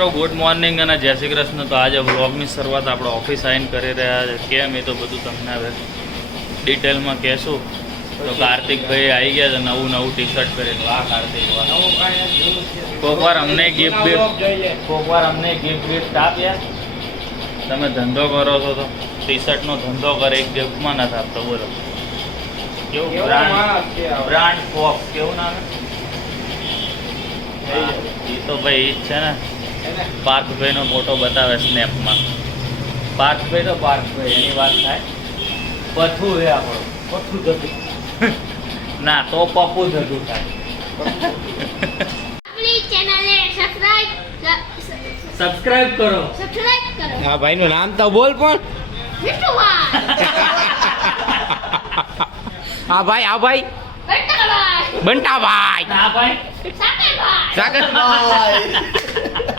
મિત્રો good morning અને જય શ્રી કૃષ્ણ. તો આજે વ્લોગની શરૂઆત આપણે ઓફિસ આવીને કરી રહ્યા છે. કેમ એ તો બધું તમને હવે ડિટેલમાં કહેશું. તો કાર્તિકભાઈ આવી ગયા છે નવું ટી શર્ટ કરીને. વાહ કાર્તિક વાહ. કોકવાર અમને ગિફ્ટ બિફ્ટ આપ્યા. તમે ધંધો કરો છો તો ટી શર્ટનો ધંધો કરે એક ગિફ્ટમાં નથી આપતો. બોલો કેવું બ્રાન્ડ ફોક્સ કેવું નામ? એ તો ભાઈ એ જ છે ને. પાર્થભાઈનો ફોટો બતાવે સ્નેપમાં. પાર્થભાઈ તો પાર્થભાઈ એની વાત થાય. પથું છે આપણું પથું જતું ના તો પપ્પુ જતું થાય. સબસ્ક્રાઇબ કરો. હા ભાઈ નું નામ તો બોલ પણ. હા ભાઈ બંટાભાઈ. ના ભાઈ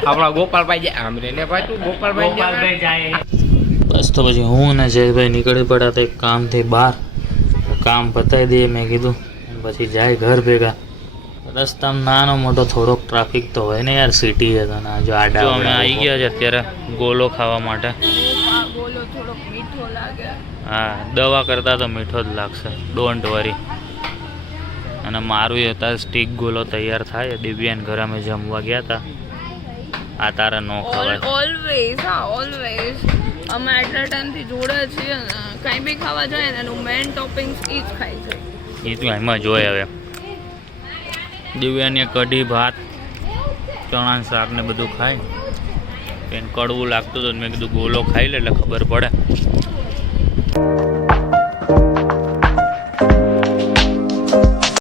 આપણા ગોપાલભાઈ જાય આમ રે ને ભાઈ તું ગોપાલભાઈ જાય. બસ તો પછી હું ને જયભાઈ નીકળી પડ્યા હતા કામથી બહાર. કામ પતાવી દઈએ મેં કીધું. પછી જાય ઘર ભેગા. રસ્તામાં નાનો મોટો થોડોક ટ્રાફિક તો હોય ને યાર, સિટી છે તો ના. જો આડા અમે આવી ગયા છે અત્યારે ગોલો ખાવા માટે. હા દવા કરતાં તો મીઠો જ લાગશે, ડોન્ટ વરી. અને મારું અત્યારે સ્ટીક ગોલો તૈયાર થાય. દિવ્યાન ઘરે અમે જમવા ગયા હતા. આ તારે નો ખવાય. ઓલવેઝ અમે આટલા ટાઈમથી જોડે છીએ ને કંઈ બી ખાવા જાય ને એનું મેન ટોપિંગ્સ એ જ ખાય છે. એ તો એમાં જોઈ હવે દિવ્યાને કઢી ભાત ચણા શાક ને બધું ખાય. એને કડવું લાગતું હતું. મેં કીધું ગોલો ખાઈ લે એટલે ખબર પડે.